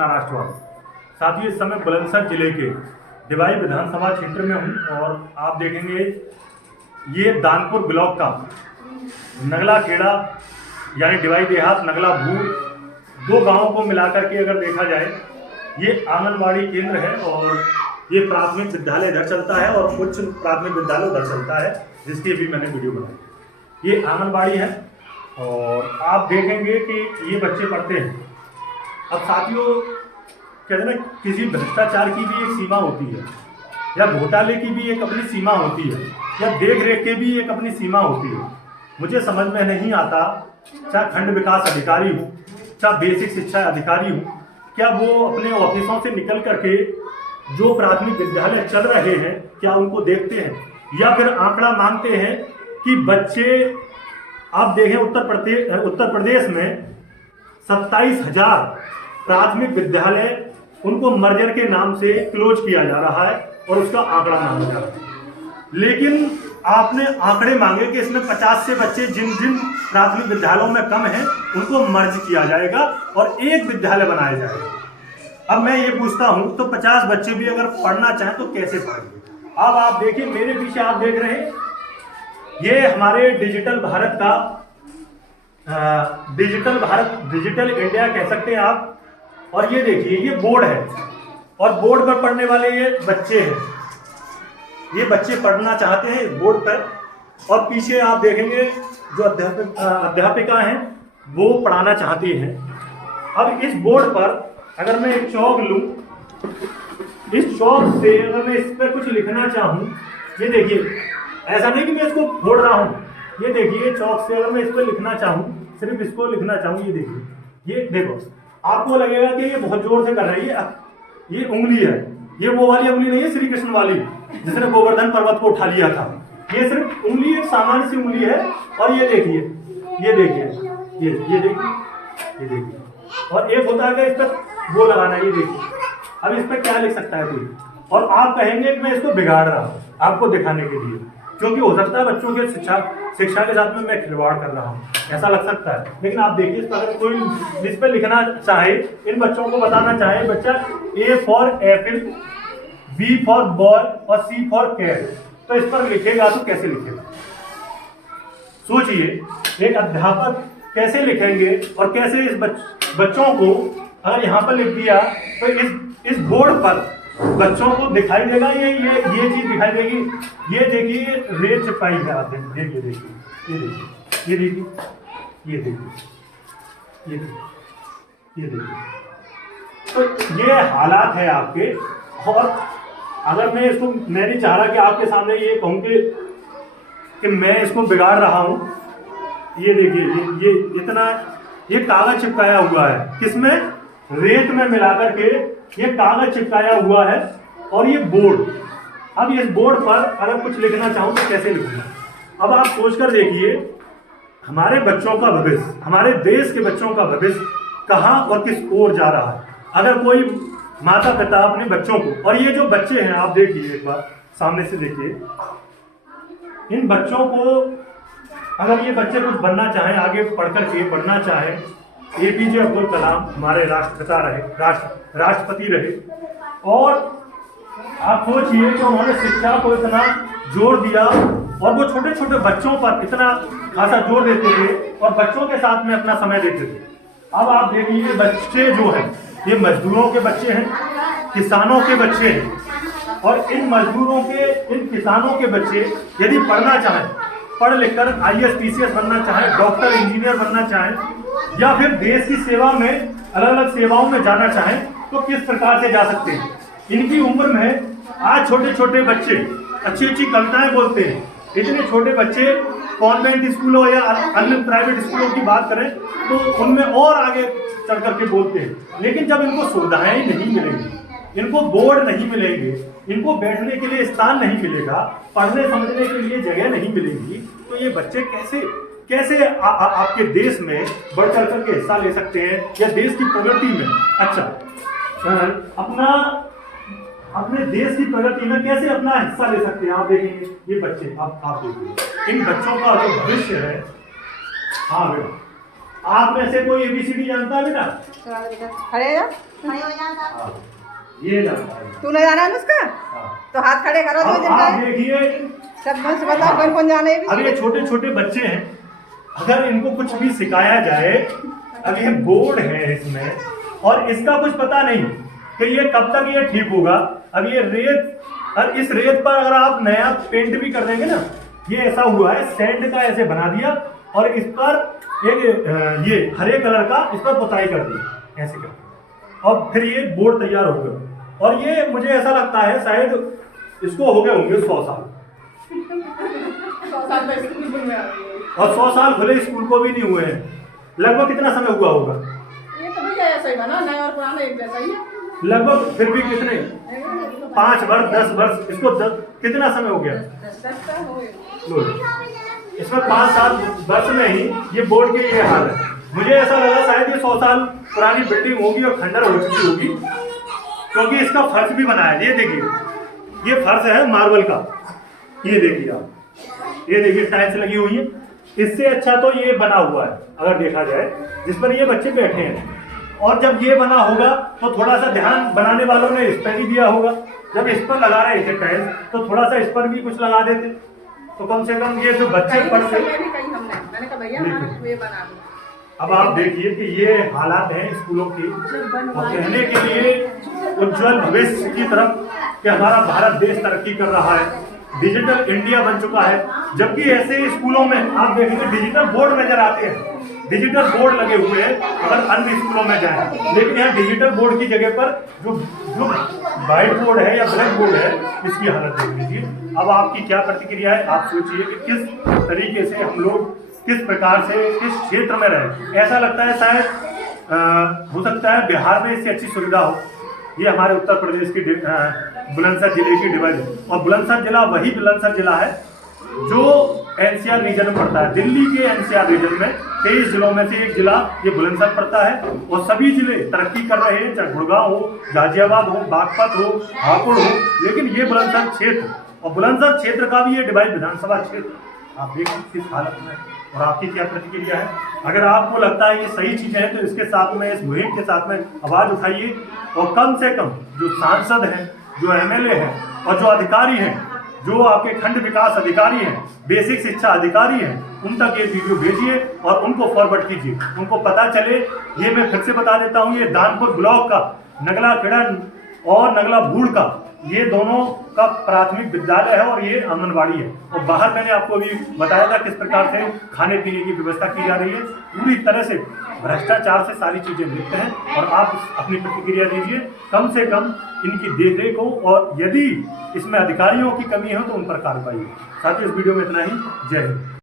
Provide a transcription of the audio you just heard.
अपना राष्ट्रवाद। साथियों, इस समय बुलंदशहर जिले के डिवाई विधानसभा क्षेत्र में हूँ और आप देखेंगे ये दानपुर ब्लॉक का नगला खेड़ा यानी डिवाई देहात नगला भूर दो गांवों को मिलाकर के अगर देखा जाए ये आंगनबाड़ी केंद्र है और ये प्राथमिक विद्यालय इधर चलता है और उच्च प्राथमिक विद्यालय उधर चलता है, जिसकी भी मैंने वीडियो बनाई। ये आंगनबाड़ी है और आप देखेंगे कि ये बच्चे पढ़ते हैं। अब साथियों, कहते हैं ना, किसी भ्रष्टाचार की भी एक सीमा होती है या घोटाले की भी एक अपनी सीमा होती है या देख रेख की भी एक अपनी सीमा होती है। मुझे समझ में नहीं आता, चाहे खंड विकास अधिकारी हो चाहे बेसिक शिक्षा अधिकारी हो, क्या वो अपने ऑफिसों से निकल करके जो प्राथमिक विद्यालय चल रहे हैं क्या उनको देखते हैं या फिर आंकड़ा मांगते हैं कि बच्चे, आप देखें उत्तर प्रदेश में 27,000 प्राथमिक विद्यालय उनको मर्जर के नाम से क्लोज किया जा रहा है और उसका आंकड़ा मांगा जा रहा है। लेकिन आपने आंकड़े मांगे कि इसमें 50 से बच्चे जिन जिन प्राथमिक विद्यालयों में कम हैं उनको मर्ज किया जाएगा और एक विद्यालय बनाया जाएगा। अब मैं ये पूछता हूं तो 50 बच्चे भी अगर पढ़ना चाहें तो कैसे पढ़ेंगे? अब आप देखिए, मेरे पीछे आप देख रहे हैं ये हमारे डिजिटल भारत का डिजिटल इंडिया कह सकते हैं आप। और ये देखिए, ये बोर्ड है और बोर्ड पर पढ़ने वाले ये बच्चे हैं। ये बच्चे पढ़ना चाहते हैं इस बोर्ड पर और पीछे आप देखेंगे जो अध्यापिका हैं वो पढ़ाना चाहती हैं। अब इस बोर्ड पर अगर मैं एक चौक लूं, इस चौक से अगर मैं इस पर कुछ लिखना चाहूं, ये देखिए, ऐसा नहीं कि मैं इसको फोड़ रहा हूं, ये देखिए चौक से अगर मैं इस पर लिखना चाहूं, सिर्फ इसको लिखना चाहूं, ये देखिए, ये देखो, आपको लगेगा कि ये बहुत जोर से कर रही है। ये उंगली है, ये वो वाली उंगली नहीं है श्री कृष्ण वाली जिसने गोवर्धन पर्वत को उठा लिया था। ये सिर्फ उंगली एक सामान्य सी उंगली है। और ये देखिए, ये देखिए, ये देखिए, ये देखिए, और एक होता है इस पर वो लगाना, ये देखिए। अब इस पर क्या लिख सकता है कोई? और आप कहेंगे कि मैं इसको बिगाड़ रहा हूँ आपको दिखाने के लिए, क्योंकि हो सकता है बच्चों के शिक्षा के साथ में मैं खिलवाड़ कर रहा हूँ, ऐसा लग सकता है। लेकिन आप देखिए, इस पर अगर कोई इस पर लिखना चाहे, इन बच्चों को बताना चाहे, बच्चा A for Apple, B for boy और C फॉर कैट, तो इस पर लिखेगा तो कैसे लिखेगा? सोचिए, एक अध्यापक कैसे लिखेंगे और कैसे इस बच्चों को अगर यहाँ पर लिख दिया तो इस बोर्ड पर बच्चों को दिखाई देगा, ये चीज दिखाई देगी। ये देखिए, रेत चिपकाई है, आप देखिए, ये देखिए, ये देखिए, ये देखिए, ये देखिए, ये देखिए, ये देखिए। तो ये हालात है आपके। और अगर मैं इसको, मैं नहीं चाह रहा कि आपके सामने ये कहूँ कि मैं इसको बिगाड़ रहा हूँ। ये देखिए, ये इतना ये कागज चिपकाया हुआ है, किसमें? रेत में मिलाकर के ये कागज चिपकाया हुआ है और ये बोर्ड। अब इस बोर्ड पर अगर कुछ लिखना चाहूँ तो कैसे लिखूंगा? अब आप सोचकर देखिए, हमारे बच्चों का भविष्य, हमारे देश के बच्चों का भविष्य कहाँ और किस ओर जा रहा है। अगर कोई माता पिता अपने बच्चों को, और ये जो बच्चे हैं आप देखिए, एक बार सामने से देखिए, इन बच्चों को अगर ये बच्चे कुछ बनना चाहें, आगे पढ़कर के बढ़ना चाहें, APJ अब्दुल कलाम हमारे राष्ट्रपिता रहे, राष्ट्रपति रहे, और आप सोचिए कि उन्होंने शिक्षा को इतना जोर दिया और वो छोटे छोटे बच्चों पर इतना खासा जोर देते थे और बच्चों के साथ में अपना समय देते थे। अब आप देखिए, ये बच्चे जो हैं ये मजदूरों के बच्चे हैं, किसानों के बच्चे हैं, और इन मजदूरों के, इन किसानों के बच्चे यदि पढ़ना चाहें, पढ़ लिखकर IAS PCS बनना चाहें, डॉक्टर इंजीनियर बनना चाहें या फिर देश की सेवा में अलग अलग सेवाओं में जाना चाहें तो किस प्रकार से जा सकते हैं? इनकी उम्र में आज छोटे छोटे बच्चे अच्छी अच्छी कविताएं बोलते हैं। इतने छोटे बच्चे कॉन्वेंट स्कूलों या अन्य प्राइवेट स्कूलों की बात करें तो उनमें और आगे चढ़ करके बोलते हैं। लेकिन जब इनको सुविधाएं नहीं मिलेंगी, इनको बोर्ड नहीं मिलेंगे, इनको बैठने के लिए स्थान नहीं मिलेगा, पढ़ने समझने के लिए जगह नहीं मिलेगी, तो ये बच्चे कैसे आपके देश में बढ़ चढ़ करके हिस्सा ले सकते हैं या देश की प्रगति में? अच्छा, अपने देश की प्रगति में कैसे अपना हिस्सा ले सकते हैं? आप देखेंगे ये बच्चे, आप देखिए, इन बच्चों का जो भविष्य है, हाँ बेटा, आप में से कोई ABCD जानता है बेटा? खड़े जा, हाँ, ये जानता है। तू नहीं जाना है उसका? हाँ। तो हाथ खड़े करो। अब आप देखिए, सब मन से बताओ कौन कौन जाने है। अब ये छोटे छोटे बच्चे हैं, अगर इनको कुछ भी सिखाया जाए, अब ये बोर्ड है इसमें और इसका कुछ पता नहीं कि ये कब तक ये ठीक होगा। अब ये रेत, और इस रेत पर अगर आप नया पेंट भी कर देंगे ना, ये ऐसा हुआ है सैंड का ऐसे बना दिया और इस पर एक ये हरे कलर का इस पर पुताई कर दी ऐसे कर, और फिर ये बोर्ड तैयार हो गया। और ये मुझे ऐसा लगता है शायद इसको हो गए होंगे 100 साल, 100 साल तो स्कूल में आ गई है। और 100 साल खुले स्कूल को भी नहीं हुए हैं। लगभग कितना समय हुआ होगा? ये तो भैया ऐसा ही बना, नया और पुराना एक जैसा ही है लगभग, फिर भी कितने 5 वर्ष 10 वर्ष, इसको कितना समय हो गया? 10 साल हो गए। लो, इसमें 5-7 वर्ष में ही ये बोर्ड के ये हाल है। मुझे ऐसा लगा शायद ये 100 साल पुरानी बिल्डिंग होगी और खंडर हो चुकी होगी, क्योंकि इसका फर्श भी बना है। ये देखिए, ये फर्श है मार्बल का, ये देखिए आप, ये देखिए टाइल्स लगी हुई है। इससे अच्छा तो ये बना हुआ है अगर देखा जाए, जिस पर ये बच्चे बैठे हैं। और जब ये बना होगा तो थोड़ा सा ध्यान बनाने वालों ने इस पर ही दिया होगा। जब इस पर लगा रहे थे टाइल्स, तो थोड़ा सा इस पर भी कुछ लगा देते, तो कम से कम ये जो बच्चे पढ़ते। मैंने कहा भैया ये बना दो। अब आप देखिए कि ये हालात हैं स्कूलों की, और कहने के लिए उज्जवल भविष्य की तरफ कि हमारा भारत देश तरक्की कर रहा है, डिजिटल इंडिया बन चुका है। जबकि ऐसे स्कूलों में आप देखेंगे डिजिटल बोर्ड नजर आते हैं, डिजिटल बोर्ड लगे हुए हैं अगर अन्य स्कूलों में जाएं, लेकिन यहाँ डिजिटल बोर्ड की जगह पर जो व्हाइट बोर्ड है या ब्लैक बोर्ड है, इसकी हालत देख लीजिए। अब आपकी क्या प्रतिक्रिया है? आप सोचिए कि किस तरीके से हम लोग किस प्रकार से किस क्षेत्र में रहे। ऐसा लगता है शायद हो सकता है बिहार में इससे अच्छी सुविधा हो। ये हमारे उत्तर प्रदेश की बुलंदशहर जिले की डिवीजन, और बुलंदशहर जिला वही बुलंदशहर जिला है जो NCR रीजन में पड़ता है। दिल्ली के NCR रीजन में 23 जिलों में से एक जिला ये बुलंदशहर पड़ता है, और सभी जिले तरक्की कर रहे हैं, चाहे गुड़गांव हो, गाजियाबाद हो, बागपत हो, हापुड़ हो, लेकिन ये बुलंदशहर क्षेत्र, और बुलंदशहर क्षेत्र का भी ये डिवाइस विधानसभा क्षेत्र, आप देखिए किस हालत में। और आपकी क्या प्रतिक्रिया है? अगर आपको लगता है ये सही चीजें हैं तो इसके साथ में, इस मुहिम के साथ में आवाज उठाइए, और कम से कम जो सांसद हैं, जो MLA हैं, और जो अधिकारी हैं, जो आपके खंड विकास अधिकारी हैं, बेसिक शिक्षा अधिकारी हैं, उन तक ये वीडियो भेजिए और उनको फॉरवर्ड कीजिए, उनको पता चले। ये मैं फिर से बता देता हूँ, ये दानपुर ब्लॉक का नगला खेड़ा और नगला भूड़ का, ये दोनों का प्राथमिक विद्यालय है और ये आंगनबाड़ी है। और बाहर मैंने आपको अभी बताया था किस प्रकार से खाने पीने की व्यवस्था की जा रही है। पूरी तरह से भ्रष्टाचार से सारी चीजें लिप्त हैं, और आप अपनी प्रतिक्रिया दीजिए। कम से कम इनकी देखरेख हो, और यदि इसमें अधिकारियों की कमी हो तो उन पर कार्रवाई हो। साथ ही इस वीडियो में इतना ही। जय हिंद।